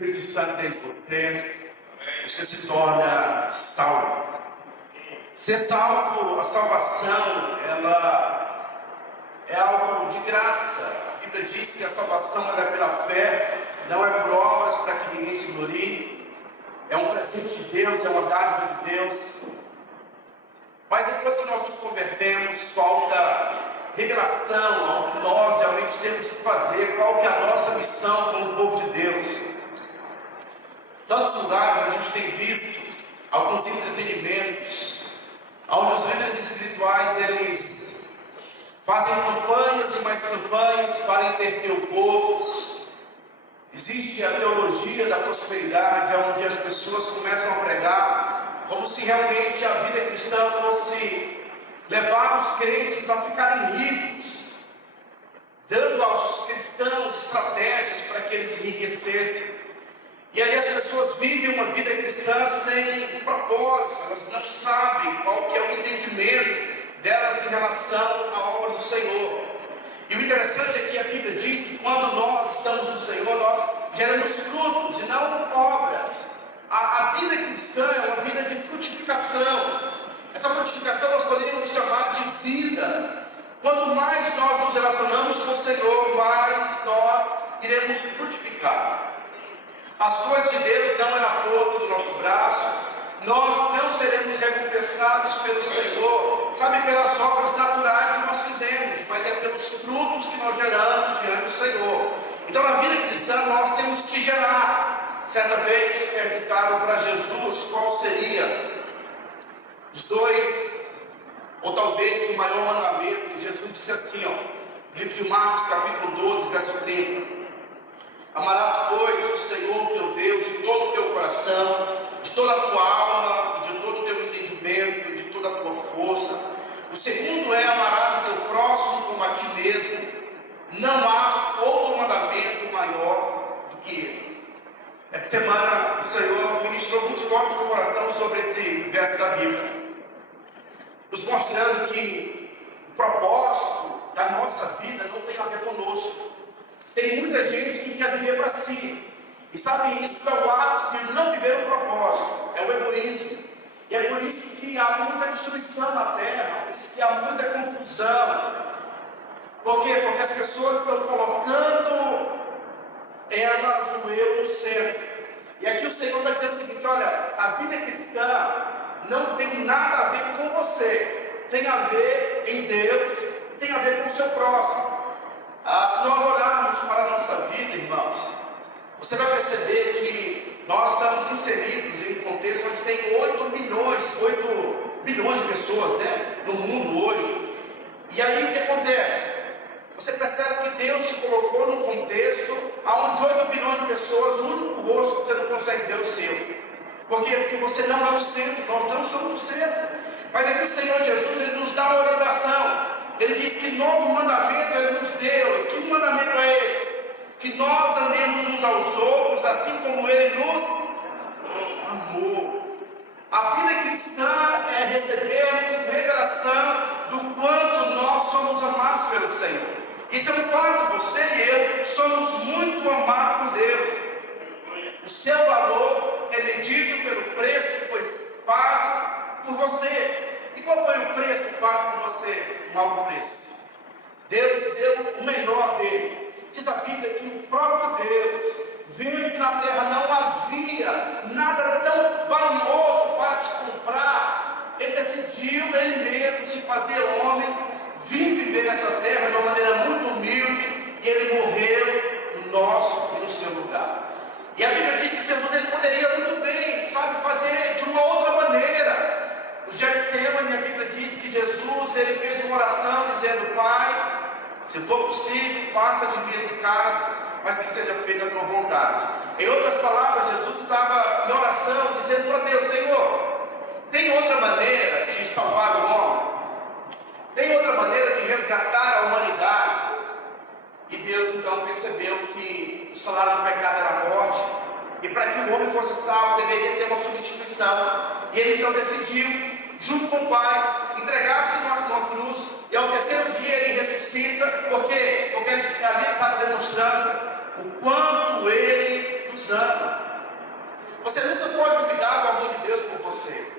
Espírito Santo dentro de você se torna salvo. Ser salvo, a salvação, ela é algo de graça. A Bíblia diz que a salvação é pela fé, não é por obras para que ninguém se glorie. É um presente de Deus, é uma dádiva de Deus. Mas depois que nós nos convertemos, falta revelação ao que nós realmente temos que fazer, qual que é a nossa missão como povo de Deus. Tanto lugar onde a gente tem visto alguns entretenimentos, onde os líderes espirituais eles fazem campanhas e mais campanhas para entreter o povo. Existe a teologia da prosperidade, onde as pessoas começam a pregar como se realmente a vida cristã fosse levar os crentes a ficarem ricos, dando aos cristãos estratégias para que eles enriquecessem. E aí as pessoas vivem uma vida cristã sem propósito, elas não sabem qual que é o entendimento delas em relação à obra do Senhor. E o interessante é que a Bíblia diz que quando nós estamos no Senhor, nós geramos frutos e não obras. A vida cristã é uma vida de frutificação. Essa frutificação nós poderíamos chamar de vida. Quanto mais nós nos relacionamos com o Senhor, mais nós iremos frutificar. A flor de Deus não é na ponta do nosso braço. Nós não seremos recompensados pelo Senhor, sabe, pelas obras naturais que nós fizemos, mas é pelos frutos que nós geramos diante do Senhor. Então, na vida cristã, nós temos que gerar. Certa vez perguntaram para Jesus qual seria os dois, ou talvez o maior mandamento. E Jesus disse assim, livro de Marcos, capítulo 12, verso 30. Amarás, pois, o Senhor teu Deus de todo o teu coração, de toda a tua alma, e de todo o teu entendimento, e de toda a tua força. O segundo é: amarás o teu próximo como a ti mesmo. Não há outro mandamento maior do que esse. Essa semana o Senhor ministrou muito forte no coração sobre esse verso da Bíblia, nos mostrando que o propósito da nossa vida não tem a ver conosco. Tem muita gente que quer viver para si. E sabe, isso é o ápice de não viver o propósito, é o egoísmo. E é por isso que há muita destruição na terra, por isso que há muita confusão. Por quê? Porque as pessoas estão colocando elas o eu no centro. E aqui o Senhor vai dizer o seguinte: olha, a vida cristã não tem nada a ver com você, tem a ver em Deus, tem a ver com o seu próximo. Se nós olharmos para a nossa vida, irmãos, você vai perceber que nós estamos inseridos em um contexto onde tem 8 bilhões de pessoas, no mundo hoje. E aí o que acontece? Você percebe que Deus te colocou num contexto onde 8 bilhões de pessoas, o único rosto que você não consegue ver é o seu. Por quê? Porque você não é o centro, nós não somos o centro. Mas aqui o Senhor Jesus, Ele nos dá a orientação. Ele diz que novo mandamento Ele nos deu. E que mandamento é esse? Que nós amemos uns aos outros, assim como Ele nos amou. A vida cristã é recebermos revelação do quanto nós somos amados pelo Senhor. Isso é um fato, você e eu somos muito amados por Deus. O seu valor é medido pelo preço que foi pago por você. E qual foi o preço pago por você? Um alto preço. Deus deu o menor dele. Diz a Bíblia que o próprio Deus, vendo que na terra não havia nada tão valioso para te comprar, Ele decidiu Ele mesmo se fazer homem, vir viver nessa terra de uma maneira muito humilde, e Ele morreu no nosso e no seu lugar. E a Bíblia diz que Jesus Ele poderia muito bem, fazer de uma outra maneira. No Getsemane, a Bíblia diz que Jesus Ele fez uma oração dizendo: Pai, se for possível, passa de mim esse cálice, mas que seja feita a tua vontade. Em outras palavras, Jesus estava em oração, dizendo para Deus: Senhor, tem outra maneira de salvar o homem? Tem outra maneira de resgatar a humanidade? E Deus então percebeu que o salário do pecado era a morte, e para que o homem fosse salvo, deveria ter uma substituição. E Ele então decidiu, junto com o Pai, entregar-se numa cruz. E ao terceiro dia Ele ressuscita. Por quê? Porque Ele estava demonstrando o quanto Ele nos ama. Você nunca pode duvidar do amor de Deus por você.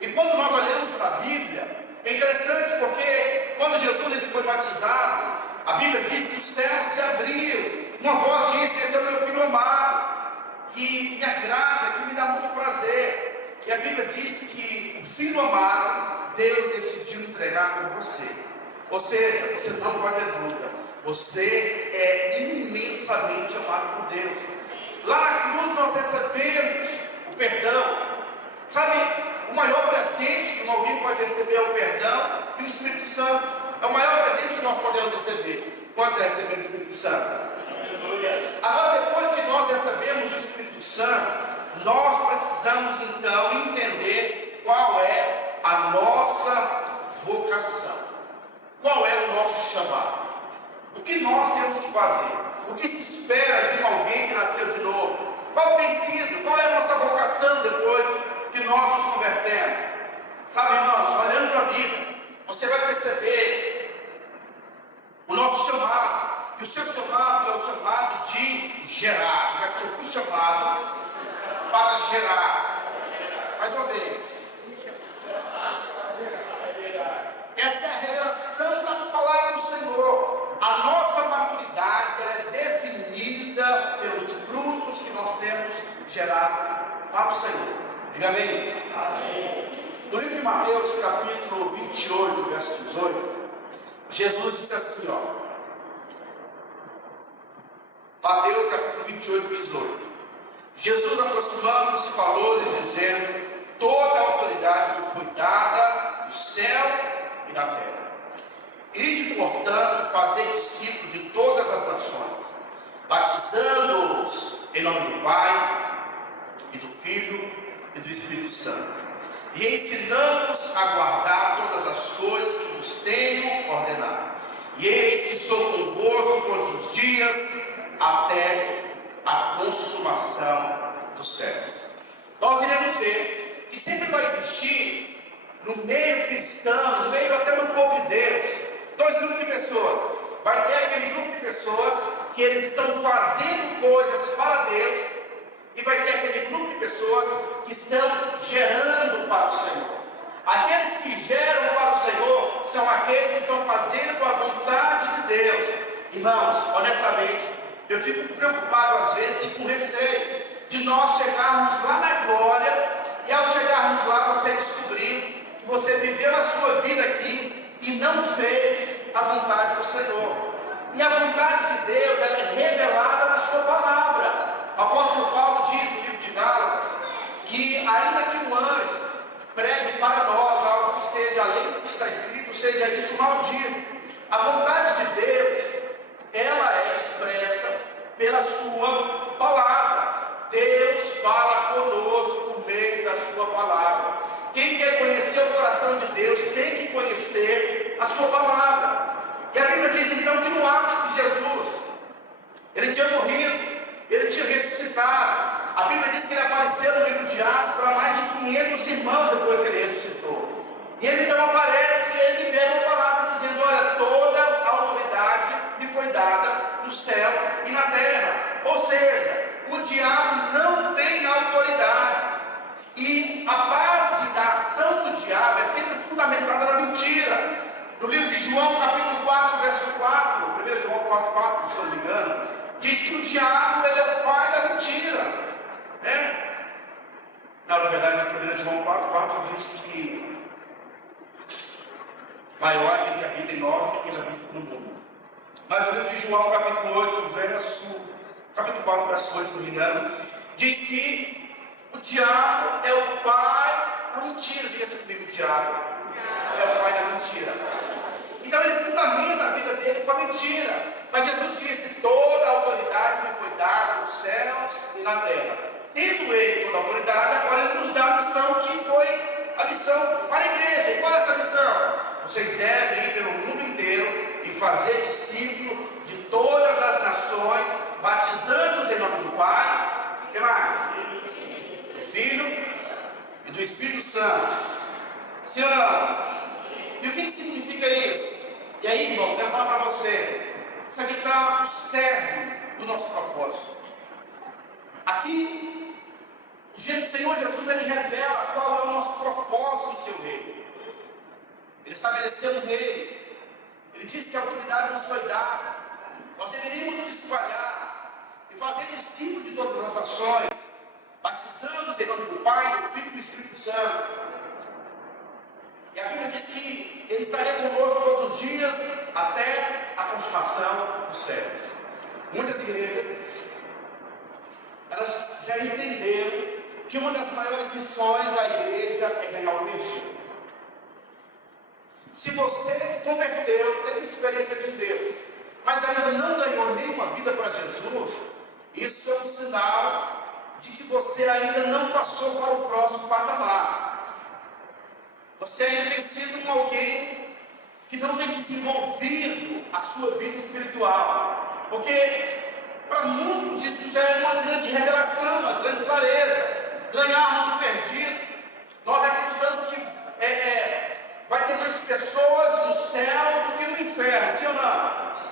E quando nós olhamos para a Bíblia, é interessante porque quando Jesus ele foi batizado, a Bíblia diz que os céus se abriram, uma voz disse: "Esse é o meu filho amado, que me agrada, que me dá muito prazer." E a Bíblia diz que o filho amado, Deus decidiu entregar por você. Ou seja, você não pode ter dúvida, você é imensamente amado por Deus. Lá na cruz nós recebemos o perdão. Sabe, o maior presente que alguém pode receber é o perdão e o Espírito Santo. É o maior presente que nós podemos receber. Nós recebemos o Espírito Santo. Agora, depois que nós recebemos o Espírito Santo, nós precisamos então entender qual é a nossa vocação. Qual é o nosso chamado? O que nós temos que fazer? O que se espera de alguém que nasceu de novo? Qual tem sido? Qual é a nossa vocação depois que nós nos convertemos? Sabe, irmãos, olhando para a Bíblia, você vai perceber o nosso chamado. E o seu chamado é o chamado de gerar. Diga assim: eu fui chamado para gerar. Mais uma vez. Essa é a revelação da palavra do Senhor. A nossa maturidade ela é definida pelos frutos que nós temos gerado para o Senhor. Diga amém. Amém. No livro de Mateus, capítulo 28, verso 18, Jesus disse assim, ó. Mateus, capítulo 28, 18. Jesus, aproximando-se, falou-lhes, dizendo: toda a autoridade me foi dada no céu e na terra. Ide, portanto, fazer discípulos de todas as nações, batizando-os em nome do Pai, e do Filho, e do Espírito Santo, e ensinando-os a guardar todas as coisas que vos tenho ordenado. E eis que estou convosco todos os dias, até a consumação dos séculos. Nós iremos ver que sempre vai existir, no meio cristão, no meio até do povo de Deus, dois grupos de pessoas. Vai ter aquele grupo de pessoas que eles estão fazendo coisas para Deus, e vai ter aquele grupo de pessoas que estão gerando para o Senhor. Aqueles que geram para o Senhor são aqueles que estão fazendo a vontade de Deus. Irmãos, honestamente, eu fico preocupado às vezes e com receio de nós chegarmos lá na glória, e ao chegarmos lá você descobrir que você viveu a sua vida aqui e não fez a vontade do Senhor. E a vontade de Deus ela é revelada na sua palavra. O apóstolo Paulo diz no livro de Gálatas que ainda que um anjo pregue para nós algo que esteja além do que está escrito, seja isso maldito. A vontade de Deus ela é expressa pela sua palavra. Deus fala conosco por meio da sua palavra. Quem quer conhecer o coração de Deus tem que conhecer a sua palavra. E a Bíblia diz então que no ápice de Jesus, ele tinha morrido, ele tinha ressuscitado. A Bíblia diz que ele apareceu no livro de Atos para mais de 500 irmãos depois que ele ressuscitou. E ele então aparece e ele libera uma palavra dizendo: olha, toda a autoridade me foi dada no céu e na terra. Ou seja, o diabo não tem autoridade. E a base da ação do diabo é sempre fundamentada na mentira. No livro de João, capítulo 4, verso 4, 1 João 4, 4, se eu não me engano, diz que o diabo ele é o pai da mentira. Não, na verdade, 1 João 4, 4 diz que maior é quem que habita em nós do que ele habita no mundo. Mas no livro de João, capítulo 8, capítulo 4, verso 8, se não me engano, diz que o diabo é o pai da mentira. Diga-se comigo: o diabo é o pai da mentira. Então ele fundamenta a vida dele com a mentira. Mas Jesus disse: toda a autoridade me foi dada nos céus e na terra. Tendo ele toda a autoridade, agora ele nos dá a missão que foi a missão para a igreja. E qual é essa missão? Vocês devem ir pelo mundo inteiro e fazer discípulo de todas as nações, batizando-os em nome do Pai, o que mais? Do Filho e do Espírito Santo. Sim ou não? E o que significa isso? E aí, irmão, eu quero falar para você. Isso aqui está o cerne do nosso propósito. Aqui, O Senhor Jesus, Ele revela qual é o nosso propósito no seu reino. Ele estabeleceu um reino. Ele disse que a autoridade nos foi dada. Nós deveríamos nos espalhar e fazer discípulos de todas as nações, batizando-os em nome do Pai, do Filho e do Espírito Santo. E a Bíblia diz que Ele estaria conosco todos os dias até a consumação dos séculos. Muitas igrejas, elas já entenderam que uma das maiores missões da igreja é ganhar o perdido. Se você converteu, teve experiência com Deus, mas ainda não ganhou nenhuma vida para Jesus, isso é um sinal de que você ainda não passou para o próximo patamar. Você ainda tem sido um alguém que não tem desenvolvido a sua vida espiritual, porque para muitos isso já é uma grande revelação, uma grande clareza. Ganharmos o perdido, nós acreditamos que vai ter mais pessoas no céu do que no inferno, sim ou não?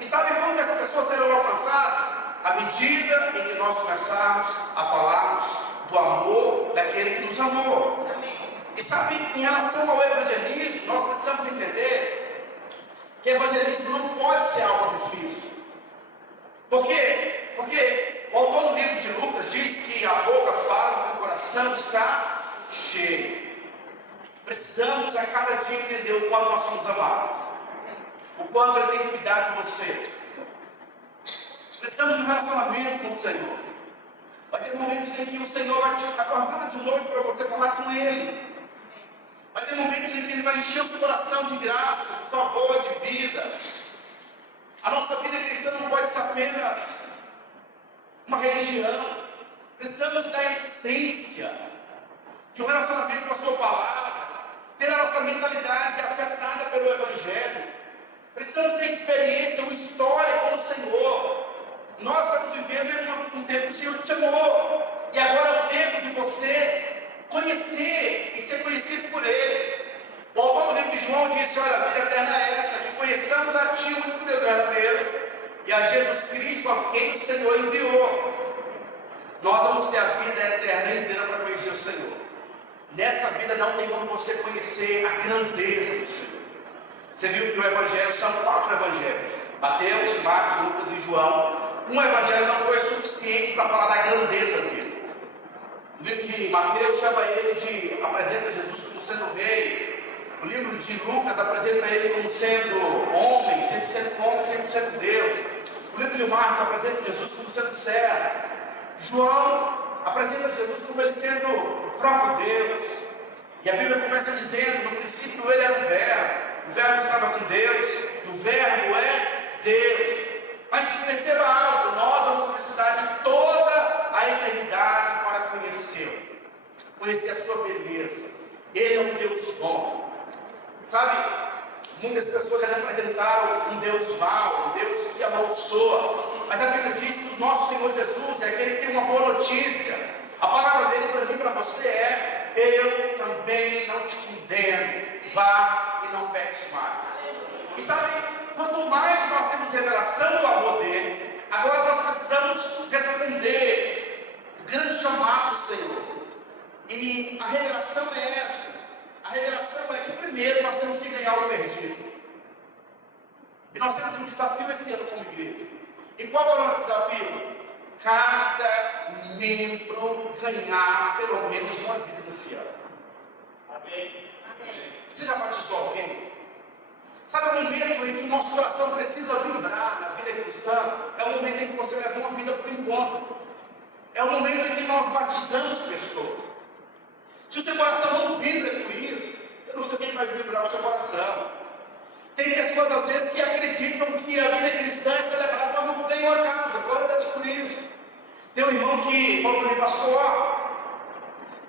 E sabe como que essas pessoas serão alcançadas? À medida em que nós começarmos a falarmos do amor daquele que nos amou. E sabe, em relação ao evangelismo, nós precisamos entender que evangelismo não pode ser algo difícil. Por quê? Porque o autor do livro de Lucas diz que a boca fala, que o coração está cheio. Precisamos a cada dia entender o quanto nós somos amados, o quanto Ele tem cuidado de você. Precisamos de um relacionamento com o Senhor. Vai ter momentos em que o Senhor vai te acordar de noite para você falar com Ele. Vai ter momentos em que Ele vai encher o seu coração de graça, de favor, de vida. A nossa vida cristã não pode ser apenas uma religião. Precisamos da essência de um relacionamento com a sua palavra, ter a nossa mentalidade afetada pelo Evangelho. Precisamos ter experiência, uma história com o Senhor. Nós estamos vivendo um tempo que o Senhor te chamou, e agora é o tempo de você conhecer e ser conhecido por Ele. O autor do livro de João disse: olha, a vida eterna é essa, que conheçamos a Ti, o único Deus verdadeiro, e a Jesus Cristo, a quem o Senhor enviou. Nós vamos ter a vida eterna inteira para conhecer o Senhor. Nessa vida não tem como você conhecer a grandeza do Senhor. Você viu que o Evangelho são 4 evangelhos: Mateus, Marcos, Lucas e João. Um evangelho não foi suficiente para falar da grandeza dele. O livro de Mateus apresenta Jesus como sendo rei. O livro de Lucas apresenta ele como sendo homem, 100% homem, 100% Deus. O livro de Marcos apresenta Jesus como sendo servo. João apresenta Jesus como ele sendo o próprio Deus. E a Bíblia começa dizendo: no princípio ele era o verbo estava com Deus, e o verbo é Deus. Mas perceba algo, nós vamos precisar de toda a eternidade para conhecê-lo, conhecer a sua beleza. Ele é um Deus bom. Sabe, muitas pessoas já representaram um Deus mau, um Deus que amaldiçoa, mas a Bíblia diz que o nosso Senhor Jesus é aquele que tem uma boa notícia. A palavra dele para mim e para você é: eu também não te condeno, vá e não peques mais. E sabe, quanto mais nós temos revelação do amor dele, agora nós precisamos responder o grande chamado do Senhor. E a revelação é essa. A revelação é que primeiro nós temos que ganhar o perdido. E nós temos um desafio esse ano como igreja. E qual é o nosso desafio? Cada membro ganhar pelo menos uma vida nesse ano. Amém? Amém. Você já batizou alguém? Sabe o momento em que o nosso coração precisa vibrar na vida cristã? É o momento em que você leva uma vida para o encontro. É o momento em que nós batizamos pessoas. Se o teu coração não vibra com isso, eu não sei quem vai vibrar o teu coração. Tem pessoas às vezes que acreditam que a vida cristã é celebrada quando tem uma casa. Glória a Deus por isso. Tem um irmão que falou para mim: pastor,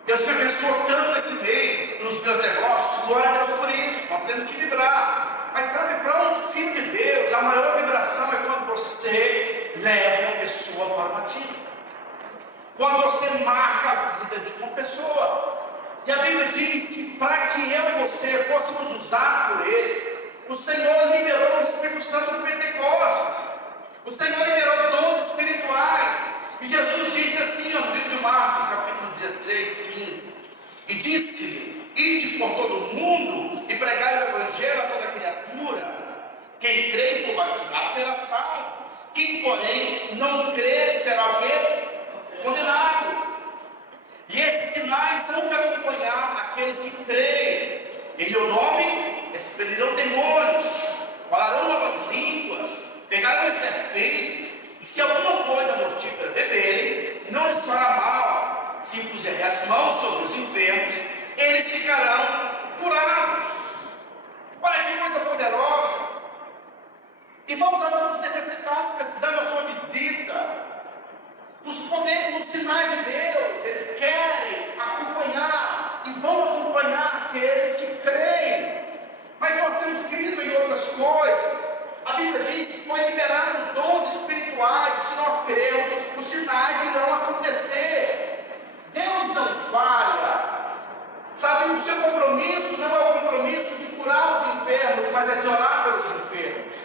Deus me abençoou tanto esse meio, nos meus negócios. Glória a Deus por isso. Nós temos que vibrar. Mas sabe, para um filho de Deus, a maior vibração é quando você leva uma pessoa para o batismo. Quando você marca a vida de uma pessoa. E a Bíblia diz que para que eu e você fôssemos usados por Ele, o Senhor liberou o Espírito Santo do Pentecostes. O Senhor liberou dons espirituais. E Jesus disse assim, no livro de Marcos, capítulo E disse: ide por todo o mundo e pregai o evangelho a toda criatura. Quem crê e for batizado será salvo. Quem, porém, não crê será o quê? Condenado. E esses sinais são que acompanhar aqueles que creem. Em meu nome expelirão demônios, falarão novas línguas, pegarão as serpentes, e se alguma coisa mortífera beberem, não lhes fará mal. Se impuserem as mãos sobre os enfermos, eles ficarão curados. Olha que coisa poderosa. Irmãos, há muitos necessitados precisando da tua visita. Os sinais de Deus, eles querem acompanhar e vão acompanhar aqueles que creem. Mas nós temos crido em outras coisas. A Bíblia diz que foi liberado dons espirituais. Se nós cremos, os sinais irão acontecer. Deus não falha. Sabe, o seu compromisso não é o compromisso de curar os enfermos, mas é de orar pelos enfermos.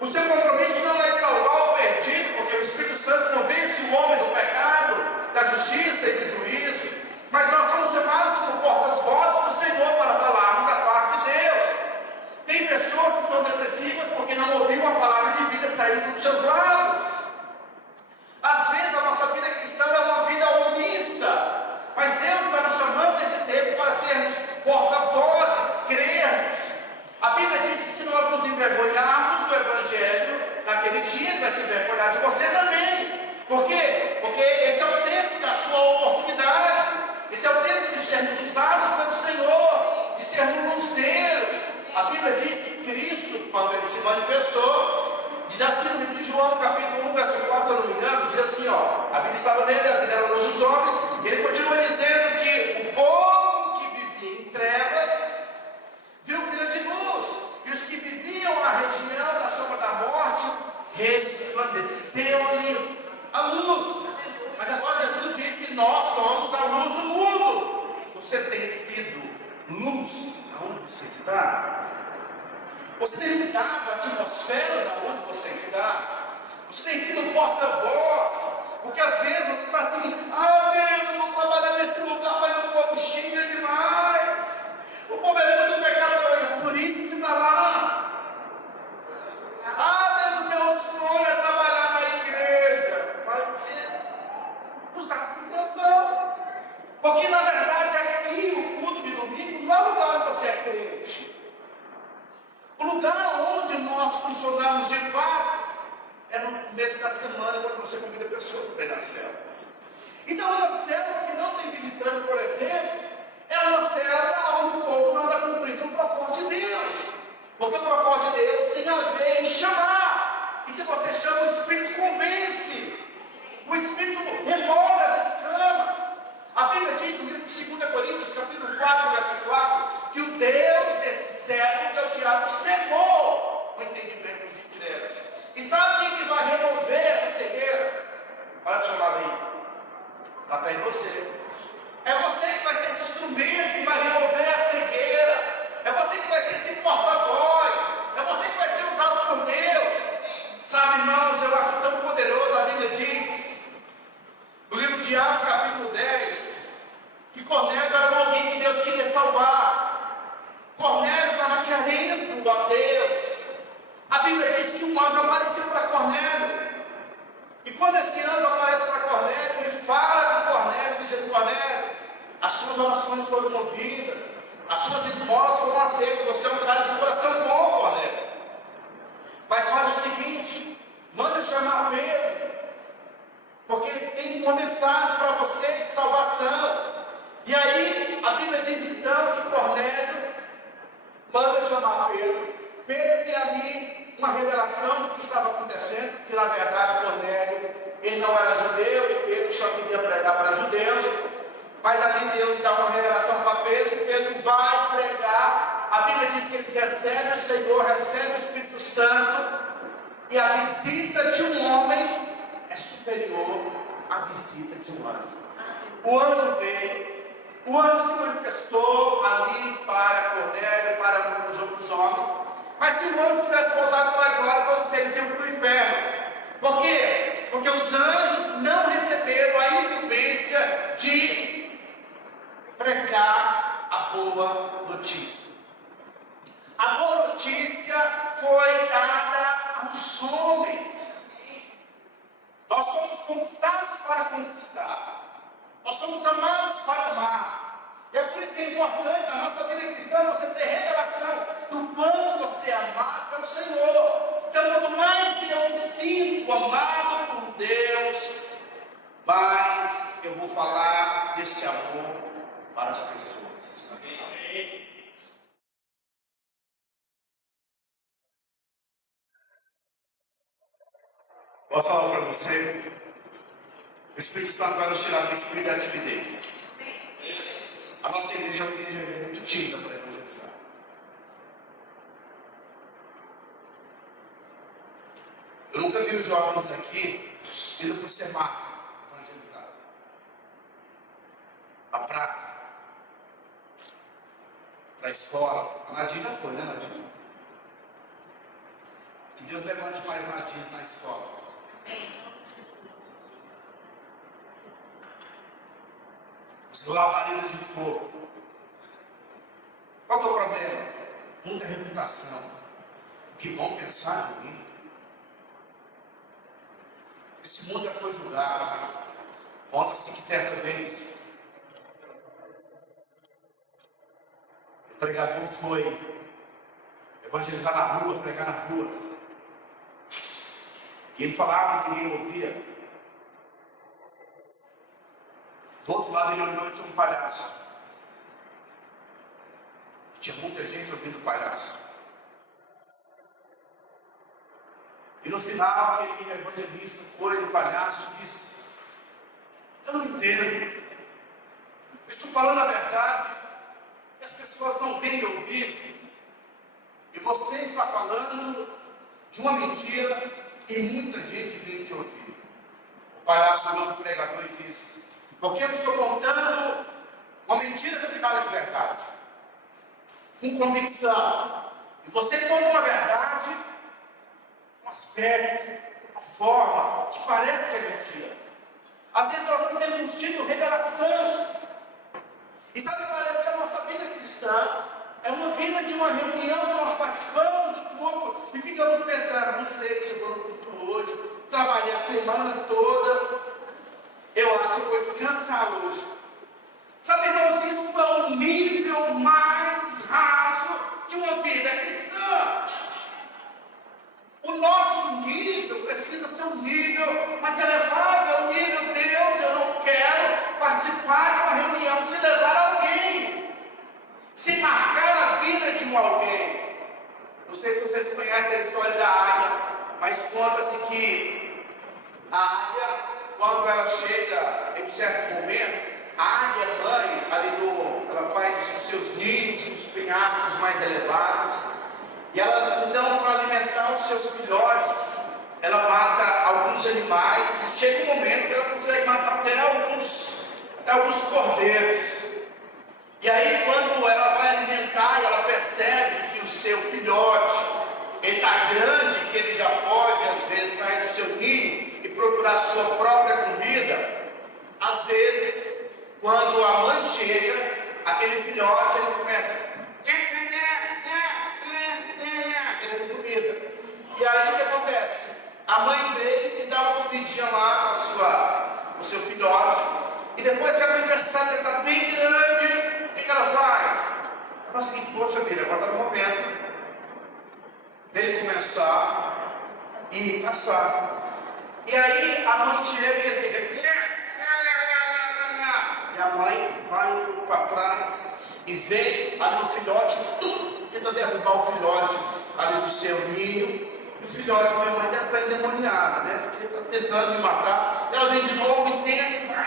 O seu compromisso não é de salvar o perdido, porque o Espírito Santo convence o homem do pecado, da justiça e do juízo. Mas nós somos chamados como portas-vozes do Senhor para falarmos a parte de Deus. Tem pessoas que estão depressivas porque não ouviram a palavra de vida saindo dos seus lábios. Às vezes a nossa vida cristã é uma vida omissa, mas Deus está nos chamando nesse tempo para sermos porta-vozes, crermos. A Bíblia diz que se nós nos envergonharmos do Evangelho, naquele dia Ele vai se envergonhar de você também. Por quê? Porque esse é o tempo da sua oportunidade. Esse é o tempo de sermos usados pelo Senhor, de sermos luzeiros. A Bíblia diz que Cristo, quando Ele se manifestou, diz assim no livro de João, capítulo 1, verso 4, se eu não me engano, diz assim, ó, a vida estava nele, a vida era a luz dos homens. Ele continua dizendo que o povo que vivia em trevas viu grande luz, e os que viviam na região da sombra da morte, resplandeceu-lhe a luz. Mas agora Jesus diz que nós somos a luz do mundo. Você tem sido luz aonde você está? Você tem mudado a atmosfera da onde você está? Você tem sido porta-voz? Porque às vezes você está assim, ah Deus, eu vou trabalhar nesse lugar, mas o povo xinga demais. O povo é muito pecador, por isso que você está lá. Ah, Deus, o meu sonho é trabalhar na igreja. Vai dizer, usar por Deus não. Porque na verdade aqui, o culto de domingo, não é o lugar onde você é crente. O lugar onde nós funcionamos de fato é no começo da semana, quando você convida pessoas para ir na célula. Então, uma célula que não tem visitante, por exemplo, é uma célula onde o povo não está cumprindo o propósito de Deus. Porque o propósito de Deus tem a ver em chamar. E se você chama, o Espírito convence. O Espírito remove as escamas. A Bíblia diz no livro de 2 Coríntios, capítulo 4, verso 4, que o Deus desse século, que é o diabo, cegou o entendimento dos incrédulos. E sabe quem que vai remover essa cegueira? Olha do seu lado aí. Está perto de você. É você que vai ser esse instrumento que vai remover a cegueira. É você que vai ser esse porta-voz. É você que vai ser usado por Deus. Sabe, irmãos, eu acho tão poderoso, a Bíblia diz, no livro de Atos, capítulo 10, que Cornélio era alguém que Deus queria salvar. Cornélio estava querendo a Deus. A Bíblia diz que um anjo apareceu para Cornélio. E quando esse anjo aparece para Cornélio, ele fala com Cornélio, dizendo, Cornélio, as suas orações foram ouvidas, as suas esmolas foram aceitas, você é um cara de coração bom, Cornélio. Mas faz o seguinte, manda chamar Pedro, porque ele tem uma mensagem para você de salvação. E aí, a Bíblia diz então que Cornélio manda chamar Pedro. Pedro tem ali uma revelação do que estava acontecendo, que na verdade Cornélio, ele não era judeu, e Pedro só queria pregar para judeus. Mas ali Deus dá uma revelação para Pedro, e Pedro vai pregar. A Bíblia diz que eles recebem o Senhor, recebem o Espírito Santo, e a visita de um homem é superior à visita de um anjo. O anjo veio, o anjo se manifestou ali para Cornélio, para muitos outros homens. Mas se o anjo tivesse voltado para agora, todos eles iam para o inferno. Por quê? Porque os anjos não receberam a incumbência de pregar a boa notícia. A boa notícia foi dada aos homens. Nós somos conquistados para conquistar. Nós somos amados para amar. E é por isso que é importante na nossa vida cristã você ter revelação do quanto você é amado pelo Senhor. Então, quanto mais eu me sinto amado por Deus, mais eu vou falar desse amor para as pessoas. Amém. Vou falar para você, o Espírito Santo vai nos tirar do espírito da timidez. A nossa igreja é uma igreja muito tímida para evangelizar. Eu nunca vi os jovens aqui indo para o semáforo evangelizar. A praça, para a escola. A Nadir já foi, né, Nadir? Que Deus levante mais Nadir na escola. Os labaredas de fogo. Qual que é o problema? Muita reputação. O que vão pensar de mim? Esse mundo já foi julgado. Conta-se que certa vez o pregador foi evangelizar na rua, pregar na rua. E ele falava e ninguém ouvia. Do outro lado ele olhou e tinha um palhaço. Tinha muita gente ouvindo o palhaço. E no final aquele evangelista foi no palhaço e disse: eu não entendo. Eu estou falando a verdade. E as pessoas não vêm me ouvir. E você está falando de uma mentira e muita gente vem te ouvir. O palhaço olhou para o pregador e disse: porque eu estou contando uma mentira que me fala de verdade, com convicção. E você conta uma verdade, um aspecto, uma forma que parece que é mentira. Às vezes nós não temos tido revelação. E sabe, parece que a nossa vida cristã é uma vida de uma reunião que nós participamos do culto e ficamos pensando: não sei se eu vou no culto hoje, trabalhei a semana toda. Eu acho que eu vou descansar hoje. Sabe, irmãos, isso é o nível mais raso de uma vida cristã. O nosso nível precisa ser um nível mais elevado, é o nível Deus. Eu não quero participar de uma reunião sem levar alguém, sem marcar a vida de um alguém. Não sei se vocês conhecem a história da águia, mas conta-se que a águia, quando ela chega em um certo momento, a águia mãe, ela faz os seus ninhos nos penhascos mais elevados, e ela, então, para alimentar os seus filhotes, ela mata alguns animais, e chega um momento que ela consegue matar até alguns cordeiros. E aí, quando ela vai alimentar, ela percebe que o seu filhote, ele está grande, que ele já pode, às vezes, sair do seu ninho e procurar sua própria comida. Às vezes, quando a mãe chega, aquele filhote, ele começa querendo comida. E aí o que acontece? A mãe vem e dá uma comidinha lá para o seu filhote, e depois que a mãe percebe que ele está bem grande, o que ela faz? Ela fala o seguinte: poxa vida, agora está no momento dele começar e caçar. E aí a mãe chega e ele fica, e a mãe vai um pouco para trás e vem ali no filhote, tenta derrubar o filhote ali do seu ninho. E o filhote, minha mãe deve estar endemoniada, né? Porque ele está tentando me matar. Ela vem de novo e tenta,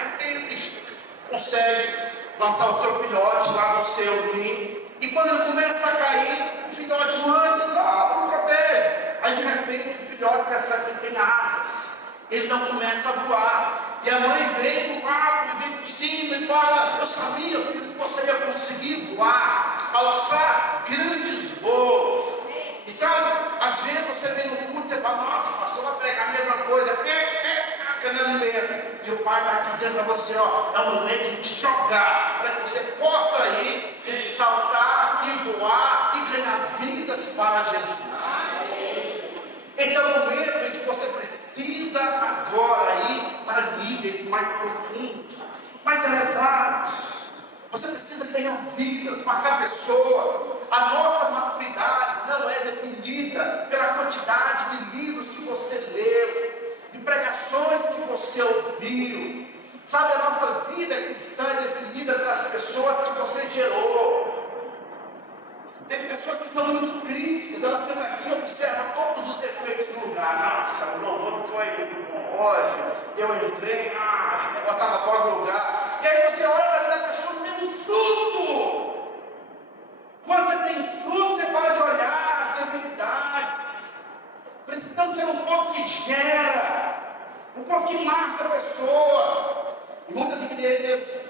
consegue lançar o seu filhote lá no seu ninho. E quando ele começa a cair, o filhote lança, protege. Aí de repente o filhote percebe que tem asas. Ele não começa a voar. E a mãe vem no lado, vem por cima e fala: eu sabia, filho, que você ia conseguir voar, alçar grandes voos. E sabe, às vezes você vem no culto e você fala: nossa, pastor vai pregar a mesma coisa, canalimeiro. E o pai está dizendo para você, ó, é o momento de te jogar, para que você possa ir e saltar e voar e ganhar vidas para Jesus. Esse é o momento em que você precisa agora ir para níveis mais profundos, mais elevados. Você precisa ganhar vidas, marcar pessoas. A nossa maturidade não é definida pela quantidade de livros que você leu, de pregações que você ouviu. Sabe, a nossa vida cristã é definida pelas pessoas que você gerou. Tem pessoas que são muito críticas, elas sentam aqui e observam todos os defeitos do lugar. Nossa, o louvor não foi muito bom hoje, eu entrei, esse negócio estava fora do lugar. E aí você olha para a vida da pessoa não tem um fruto. Quando você tem fruto, você para de olhar as debilidades. Precisamos ser um povo que gera, um povo que marca pessoas. E muitas igrejas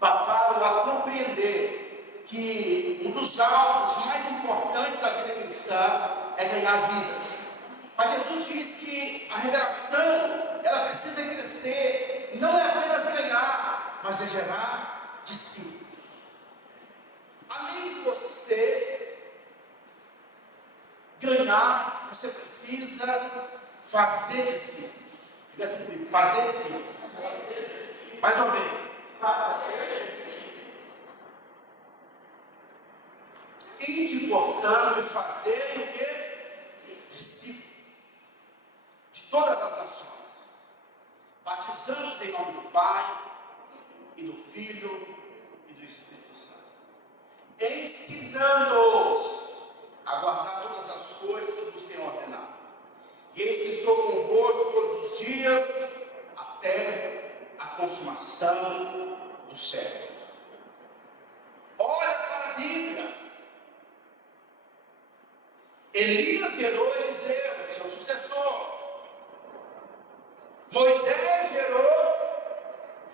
passaram a compreender que um dos alvos mais importantes da vida cristã é ganhar vidas. Mas Jesus diz que a revelação, ela precisa crescer, não é apenas ganhar, mas é gerar discípulos. Além de você ganhar, você precisa fazer discípulos. Diga assim, fazer discípulos. Mais uma vez. Ide, portanto, e fazer o que? Discípulos de todas as nações, batizando-os em nome do Pai, e do Filho, e do Espírito Santo, ensinando-os a guardar todas as coisas que vos tenho ordenado. E eis que estou convosco todos os dias, até a consumação dos séculos. Olha para a Bíblia. Elias gerou Eliseu, seu sucessor. Moisés gerou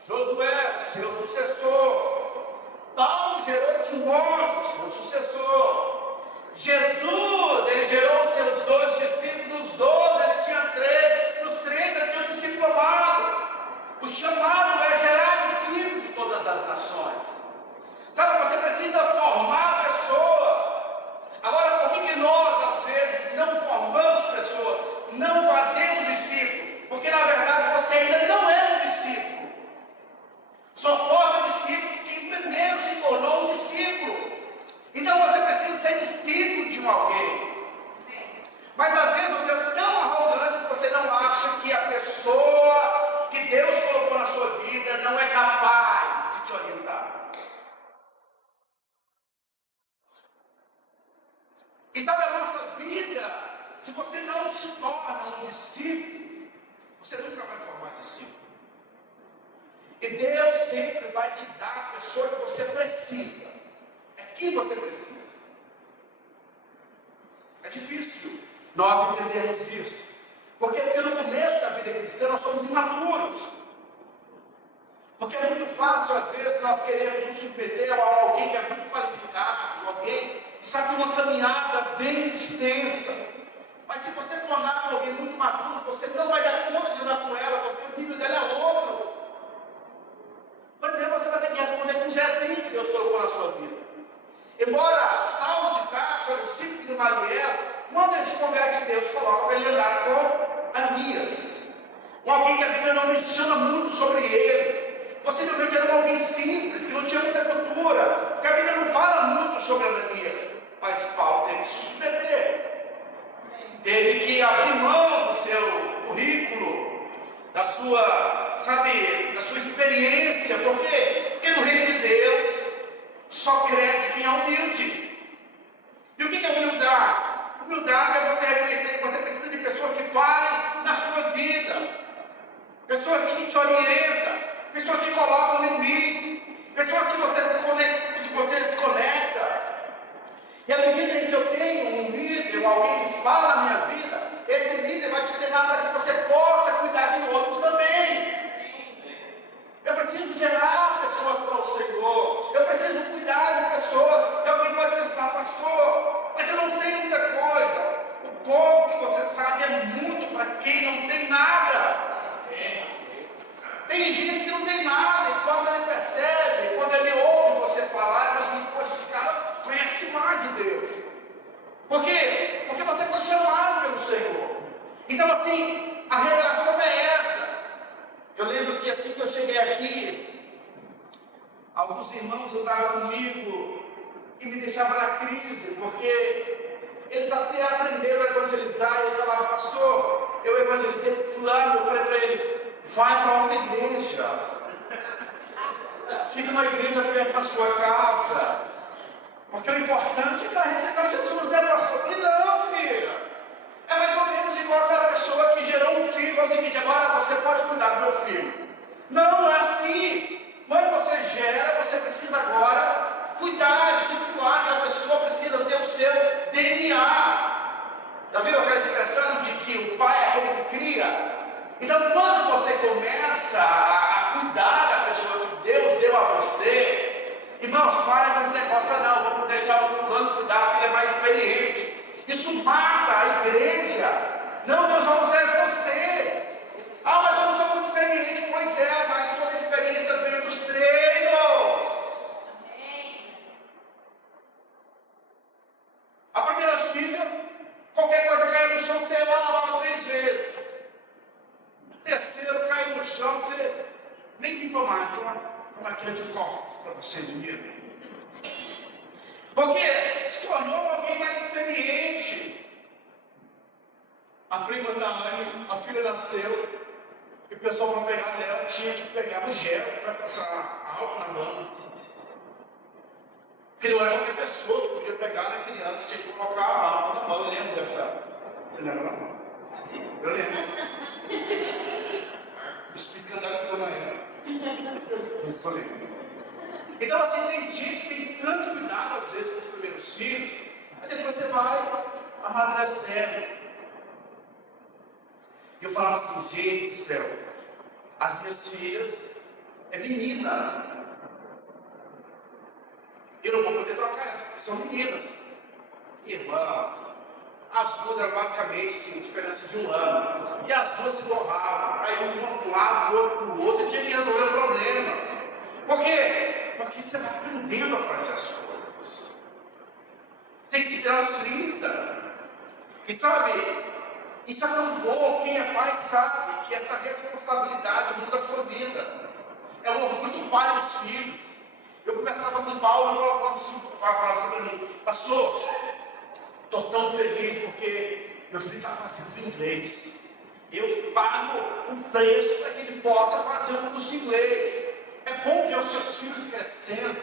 Josué, seu sucessor. Paulo gerou Timóteo, seu sucessor. Jesus, ele gerou seus 12 discípulos, dos 12 ele tinha 13, dos 13 ele tinha um discipulado. O chamado é gerar discípulos de todas as nações. Sabe, você precisa formar pessoas. Agora, por que nós, às vezes, não formamos pessoas, não fazemos discípulos? Porque, na verdade, você ainda não é um discípulo. Só forma discípulo quem primeiro se tornou um discípulo. Então, você precisa ser discípulo de alguém. Mas, às vezes, você é tão arrogante que você não acha que a pessoa que Deus colocou na sua vida não é capaz de te orientar. E sabe, a nossa vida, se você não se torna um discípulo, você nunca vai formar discípulo. E Deus sempre vai te dar a pessoa que você precisa. É quem você precisa. É difícil nós entendermos isso. Porque no começo da vida cristã nós somos imaturos. Porque é muito fácil, às vezes, nós queremos nos submeter a alguém que é muito qualificado, alguém que sabe uma caminhada bem extensa. Mas se você tornar alguém muito maduro, você não vai dar conta de andar com ela, porque o nível dela é outro. Primeiro você vai ter que responder com o Zezinho que Deus colocou na sua vida. Embora Saulo de Tarso era o discípulo de Gamaliel, quando ele se converte a Deus, coloca para ele andar com Ananias. Alguém que a Bíblia não menciona muito sobre ele. Possivelmente era alguém simples, que não tinha muita cultura, porque a Bíblia não fala muito sobre Ananias. Mas Paulo teve que se submeter. Teve que abrir mão do seu currículo, da sua, da sua experiência. Por quê? Porque no reino de Deus só cresce quem é humilde. E o que é humildade? Humildade é você reconhecer que você precisa de pessoas que falem na sua vida, pessoas que te orientam, pessoas que colocam limite, pessoas que você se conecta. E à medida em que eu tenho um líder, alguém que fala na minha vida, esse líder vai te treinar para que você possa cuidar de outros também. Eu preciso gerar pessoas para o Senhor. Eu preciso cuidar de pessoas. É alguém que pode tem gente que não tem nada, e quando ele percebe, quando ele ouve você falar, ele fala assim, poxa, esse cara conhece demais de Deus. Por quê? Porque você foi chamado pelo Senhor. Então assim, a revelação é essa. Eu lembro que assim que eu cheguei aqui, alguns irmãos andavam comigo e me deixavam na crise, porque eles até aprenderam a evangelizar, e eles falavam, pastor, eu evangelizei com fulano, eu falei para ele, vai para outra igreja, fica numa igreja perto da sua casa, porque o importante é que ela receba Jesus, né, pastor? Eu falei, não, filha, é mais ou menos igual aquela pessoa que gerou um filho, é o seguinte, agora você pode cuidar do meu filho. Não, não é assim. Quando você gera, você precisa agora cuidar, discipular, que a pessoa precisa ter o seu DNA. Já viu aquela expressão de que o pai é aquele que cria? Então, quando você começa a cuidar da pessoa que Deus deu a você, irmãos, para com esse negócio, não, vamos deixar o fulano cuidar, porque ele é mais experiente. Isso mata a igreja. Não, Deus vai usar você. Ah, mas eu não sou muito experiente. Pois é, mas toda experiência vem dos treinos. A primeira filha, qualquer coisa caía no chão, você lavava 3 vezes. O terceiro caiu no chão, você nem limpa mais. Você vai tomar aquele de copos para você, menino. Porque se tornou alguém mais experiente. A prima da Anne, a filha nasceu, e o pessoal para pegar nela tinha que pegar o gel para passar álcool na mão. Porque não era qualquer pessoa que podia pegar na criança, tinha que colocar álcool na mão. Eu lembro dessa. Você lembra não? Eu lembro. Isso escandalizou na época. Eu escolhi. Então assim, tem gente que tem tanto cuidado às vezes com os primeiros filhos, aí depois você vai amadurecendo. E eu falava assim, gente do céu, as minhas filhas é menina. Eu não vou poder trocar elas, porque são meninas. Irmãs, as duas eram basicamente assim, diferença de 1 ano. E as duas se borravam, aí uma para um lado, o outro para o outro, e tinha que resolver o problema. Por quê? Porque você vai aprendendo a fazer as coisas. Você tem que se virar aos 30. E sabe, isso é tão bom, quem é pai sabe que essa responsabilidade muda a sua vida. É o orgulho do pai dos filhos. Eu conversava com o Paulo, e falava assim para mim, pastor, estou tão feliz porque meu filho está fazendo inglês. Eu pago um preço para que ele possa fazer um curso de inglês. É bom ver os seus filhos crescendo,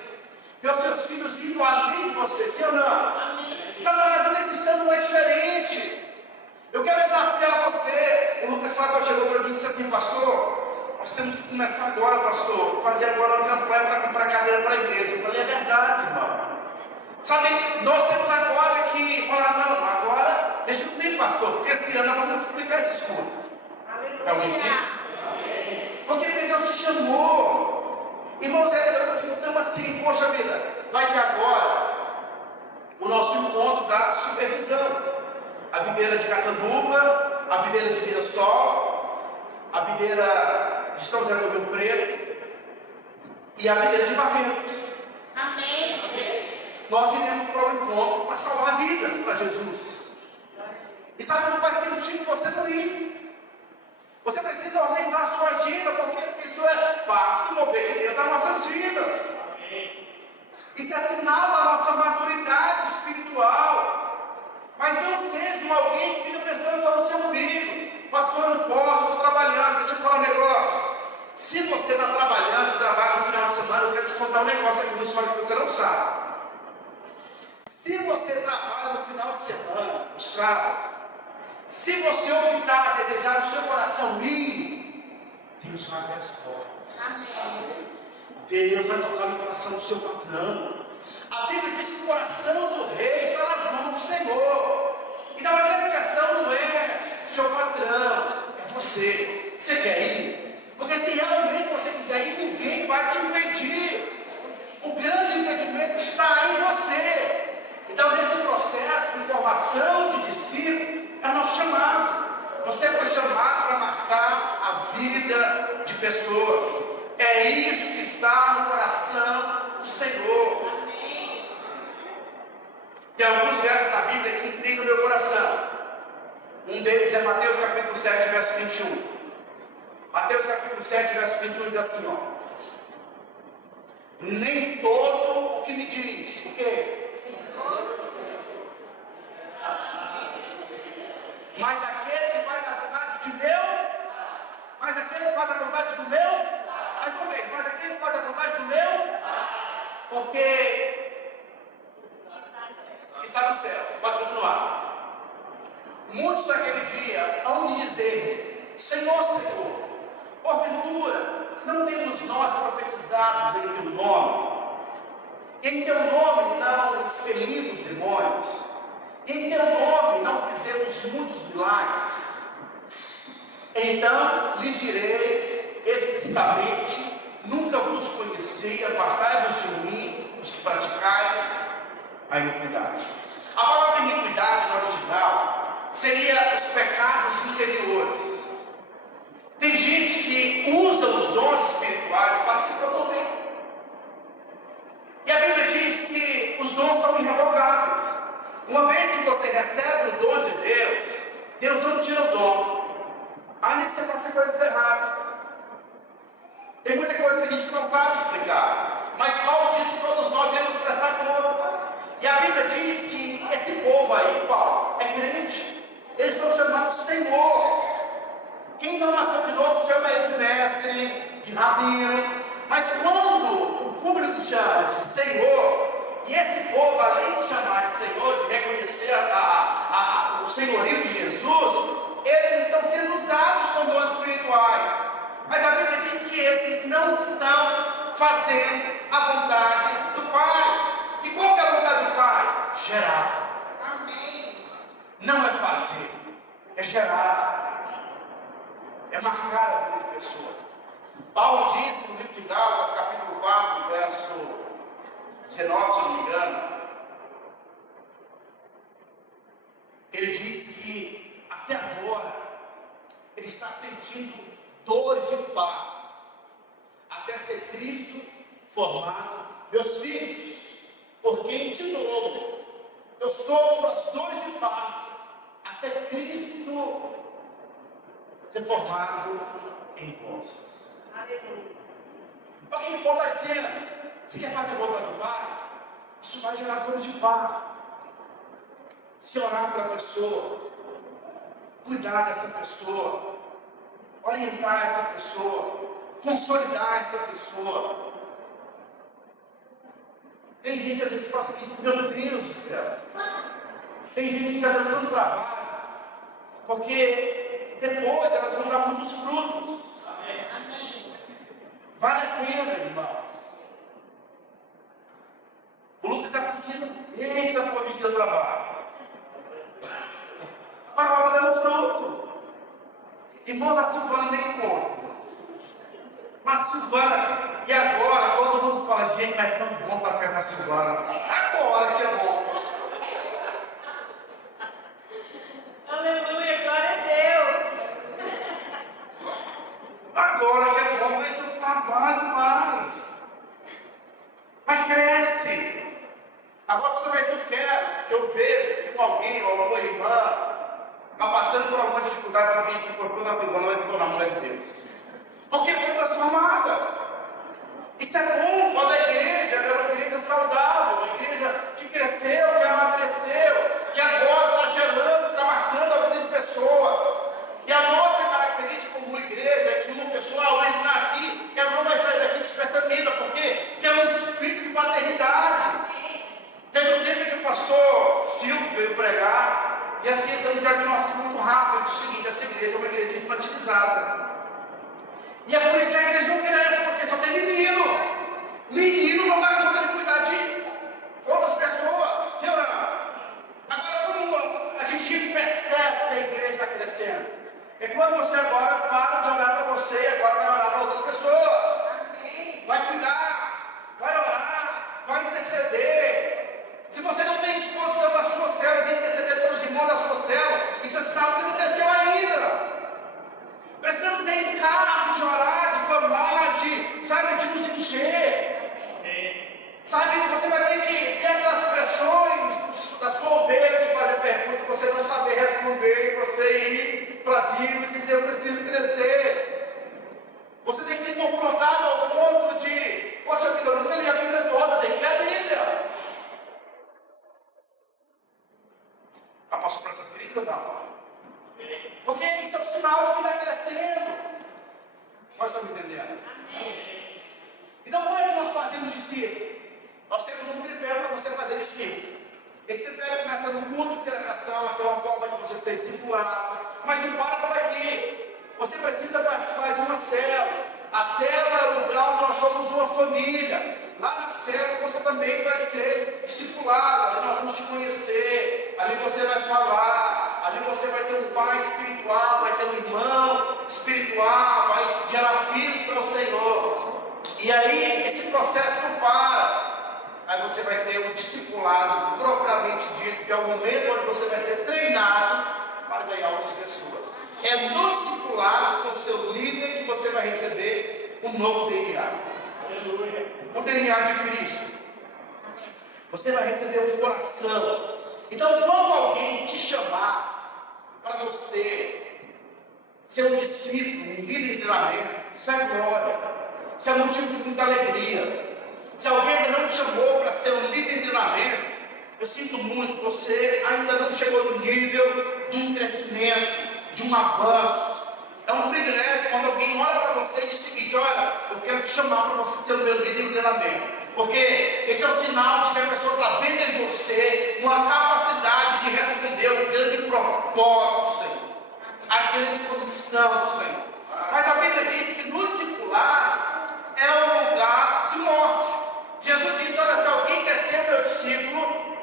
ver os seus filhos indo além de você, sim ou não? Amém. Sabe, a vida cristã não é diferente. Eu quero desafiar você. O Lucas Sábado chegou para mim e disse assim, pastor, nós temos que começar agora, pastor, fazer agora uma campanha para comprar cadeira para a igreja. Eu falei, é verdade, irmão. Sabe, nós temos agora que falar, não, agora, deixa comigo, pastor, porque esse ano nós vamos multiplicar esses cultos. Está alguém aqui? Porque Deus te chamou. Irmãos, eu fico tão assim, poxa vida, vai ter agora o nosso encontro da supervisão. A videira de Catanduva, a videira de Mirassol, a videira de São José do Rio Preto e a videira de Barretos. Amém. Nós iremos para o encontro para salvar vidas para Jesus. E sabe que não faz sentido você não ir. Você precisa organizar a sua agenda, porque isso é parte do mover de Deus das nossas vidas. Isso é sinal da nossa maturidade espiritual. Mas não seja alguém que fica pensando só no seu umbigo. Pastor, eu não posso, eu estou trabalhando. Deixa eu falar um negócio. Se você está trabalhando, trabalha no final de semana, eu quero te contar um negócio aqui, uma história que você não sabe. Se você trabalha no final de semana, no sábado, se você optar a desejar no seu coração ir, Deus vai abrir as portas. Amém. Deus vai tocar no coração do seu patrão. A Bíblia diz que o coração do rei está nas mãos do Senhor. Então a grande questão não é o seu patrão, é você. Você quer ir? Porque se realmente você quiser ir, ninguém vai te impedir. O grande impedimento está em você. Então nesse processo de formação de discípulo, é o nosso chamado. Você foi chamado para marcar a vida de pessoas. É isso que está no coração do Senhor. Tem alguns versos da Bíblia que intrigam o meu coração. Um deles é Mateus capítulo 7, verso 21. Mateus capítulo 7, verso 21 diz assim, ó. Nem todo o que me diz, o quê? Mas aquele que faz a vontade de meu, mas aquele que faz a vontade do meu, mais uma vez, mas aquele que faz a vontade do meu, porque está no céu. Pode continuar. Muitos naquele dia hão de dizer: Senhor, Senhor, porventura não temos nós profetizados em teu nome? Em teu nome não expelimos demônios? Em teu nome não fizemos muitos milagres? Então lhes direis explicitamente: nunca vos conheci, apartai-vos de mim, os que praticais a iniquidade. A palavra iniquidade no original seria os pecados interiores. Tem gente que usa os dons espirituais para se promover. E a Bíblia diz que os dons são irrevogáveis. Uma vez que você recebe o dom de Deus, Deus não tira o dom, ainda que você faça coisas erradas. Tem muita coisa que a gente não sabe explicar, mas Paulo diz que todos nós temos que prestar conta. E a Bíblia diz que esse povo aí, Paulo, é crente. Eles estão chamando Senhor. Quem não nasceu de novo chama ele de mestre, de rabino. Mas quando o público chama de Senhor, e esse povo, além de chamar de Senhor, de reconhecer o senhorio de Jesus, eles estão sendo usados com dons espirituais. Mas a Bíblia diz que esses não estão fazendo a vontade do Pai. E qual que é a vontade do Pai? Gerar. Amém. Não é fazer, é gerar. É marcar a vida de pessoas. Paulo disse no livro de Gálatas, capítulo 4, verso 19, se não me engano. Ele diz que até agora ele está sentindo dores de parto, até ser Cristo formado. Meus filhos, por quem de novo eu sofro as dores de parto, até Cristo ser formado em vós. Aleluia. O que Paulo está dizendo? Você quer fazer a vontade do Pai? Isso vai gerar dores de parto. Se orar para a pessoa, cuidar dessa pessoa, orientar essa pessoa, consolidar essa pessoa. Tem gente às vezes que fala o seguinte: meu Deus do céu. Tem gente que está dando tanto trabalho, porque depois elas vão dar muitos frutos. Amém. Vale a pena, irmão. O Lucas está assim: eita, por mim que deu trabalho. Mas ela está dando fruto. Irmãos, a Silvana nem conta. Mas Silvana, e agora todo mundo fala: gente, mas é tão bom estar perto da Silvana. Agora que é bom. Aleluia, glória a Deus. Agora que é bom, mas tem um trabalho demais. Mas cresce. Agora toda vez que eu vejo que alguém ou alguma irmã está passando por alguma dificuldade, ela me incorporou na Bíblia, não entrou na mulher de Deus. Porque foi transformada. Isso é bom quando a igreja é uma igreja saudável, uma igreja que cresceu, que amadureceu, que agora está gerando, está marcando a vida de pessoas. E a nossa característica como igreja é que uma pessoa, ao entrar aqui, ela não vai sair daqui despercebida, porque é um espírito de paternidade. Teve um tempo que o pastor Silvio veio pregar, e assim, deu um diagnóstico muito rápido. Ele disse o seguinte: essa igreja é uma igreja infantilizada. E é por isso que a igreja não cresce, porque só tem menino. Menino não dá conta de cuidar de outras pessoas. Sim ou não? Agora, como a gente percebe que a igreja está crescendo? É quando você agora para de olhar para você e agora vai orar para outras pessoas. Vai cuidar, vai orar, vai interceder. Se você não tem disposição na sua célula de interceder pelos irmãos da sua célula, isso é sinal que você não cresceu ainda. Precisamos Sabe, você vai ter que ter aquelas pressões da sua ovelha de fazer perguntas, você não saber responder, e você ir para a Bíblia e dizer: eu preciso crescer. Você tem que ser confrontado ao ponto de: poxa vida, eu nunca li a Bíblia toda, tem que ler a Bíblia. Já passou por essas crises ou não? Porque isso é um sinal de que está crescendo. Nós estamos entendendo? Então, como é que nós fazemos discípulo? Nós temos um tripé para você fazer discípulo. Esse tripé começa no culto de celebração, então é uma forma de você ser discipulado. Mas não para por aqui. Você precisa participar de uma célula. A célula é o lugar onde nós somos uma família. Lá na célula você também vai ser discipulado. Ali nós vamos te conhecer. Ali você vai falar. Ali você vai ter um pai espiritual, vai ter um irmão espiritual, vai gerar filhos para o Senhor. E aí esse processo não para. Aí você vai ter o discipulado propriamente dito, que é o momento onde você vai ser treinado para ganhar outras pessoas. É no discipulado com o seu líder que você vai receber um novo DNA. O DNA de Cristo. Você vai receber um coração. Então, quando alguém te chamar para você ser um discípulo, um líder de treinamento, isso é glória. Isso é motivo de muita alegria. Se alguém ainda não te chamou para ser um líder de treinamento, eu sinto muito, você ainda não chegou no nível de um crescimento, de um avanço. É um privilégio quando alguém olha para você e diz o seguinte: olha, eu quero te chamar para você ser o meu líder de treinamento. Porque esse é o sinal de que a pessoa está vendo em você uma capacidade de responder o grande propósito do Senhor, a grande comissão do Senhor. Mas a Bíblia diz que no discipulado é um lugar de morte. Jesus disse: olha, se alguém quer ser meu discípulo,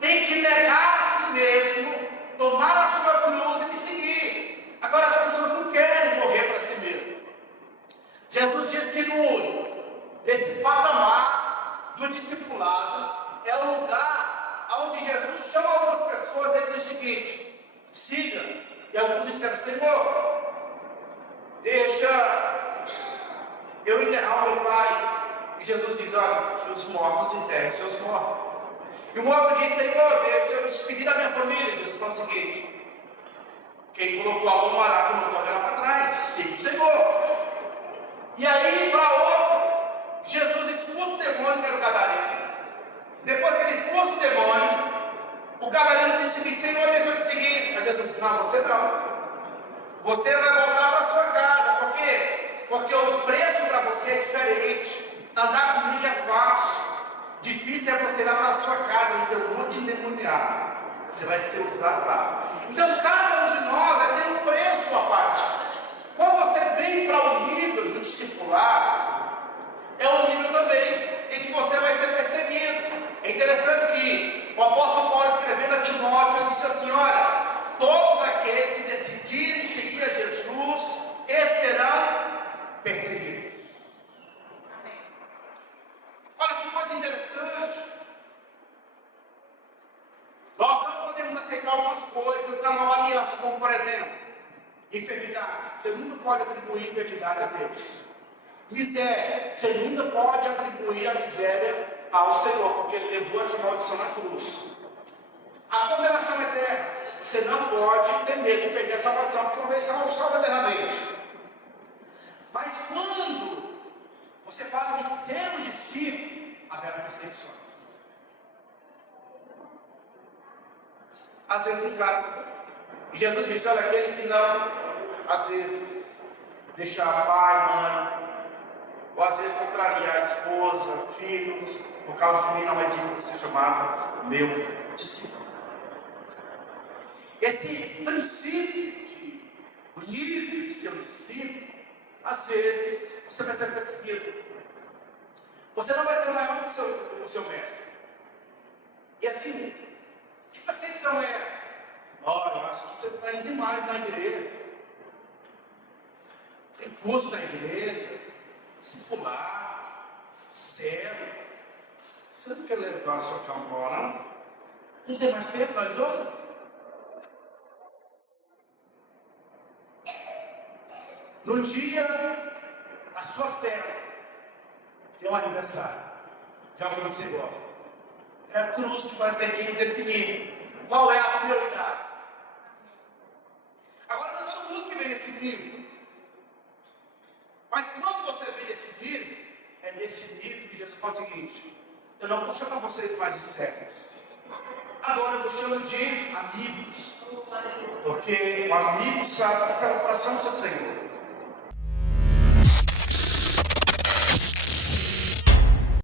tem que negar a si mesmo, tomar a sua cruz e me seguir. Agora, as pessoas não querem morrer para si mesmo. Jesus diz que nesse patamar do discipulado é o lugar onde Jesus chama algumas pessoas e ele diz o seguinte: siga. E alguns disseram: Senhor, deixa eu enterrar o meu pai. E Jesus diz: olha, que os mortos enterrem seus mortos. E um outro diz: Senhor, deixa eu despedir da minha família. Jesus fala o seguinte: quem colocou a mão no arado não pode olhar para trás, siga o Senhor. E aí, para outro, Jesus expulsa o demônio, que era o gadareno. Depois que ele expulsa o demônio, o gadareno diz o seguinte: Senhor, deixa eu te seguir. Mas Jesus diz: não, você não. Você vai voltar para sua casa. Por quê? Porque o preço para você é diferente. Andar comigo é fácil. Difícil é você ir lá para a sua casa, onde tem um monte de endemoniado. Você vai ser usado lá. Então, cada um de nós tem um preço a pagar. Quando você vem para o nível do discipulado, é um nível também em que você vai ser perseguido. É interessante que o apóstolo Paulo, escrevendo a Timóteo, ele disse assim: olha, todos aqueles que decidirem seguir a Jesus, eles serão perseguidos. Olha que coisa interessante. Nós não podemos aceitar algumas coisas na nova aliança, como por exemplo, enfermidade. Você nunca pode atribuir enfermidade a Deus. Miséria. Você nunca pode atribuir a miséria ao Senhor, porque Ele levou essa maldição na cruz. A condenação eterna. Você não pode ter medo de perder a salvação, porque uma vez salvo eternamente. Mas quando você fala de ser um discípulo, haverá perseguições. Às vezes em casa. E Jesus disse: olha, aquele que não, às vezes, deixar pai, mãe, ou às vezes contrariar a esposa, filhos, por causa de mim, não é digno de ser chamado meu discípulo. Esse princípio de livre de ser um discípulo, às vezes você vai ser perseguido. Você não vai ser maior que o seu mestre. E assim, que perseguição é essa? Olha, eu acho que você está indo demais na igreja. Tem curso na igreja, discipular, sério. Você não quer levar a sua campana, não? Não tem mais tempo, nós dois? No dia da sua célula, tem um aniversário. de alguém que você gosta. É a cruz que vai ter que definir qual é a prioridade. Agora não é todo mundo que vê nesse livro. Mas quando você vê esse livro, é nesse livro que Jesus fala o seguinte: eu não vou chamar vocês mais de servos, agora eu vou chamar de amigos, porque o amigo sabe o que está no coração do seu Senhor.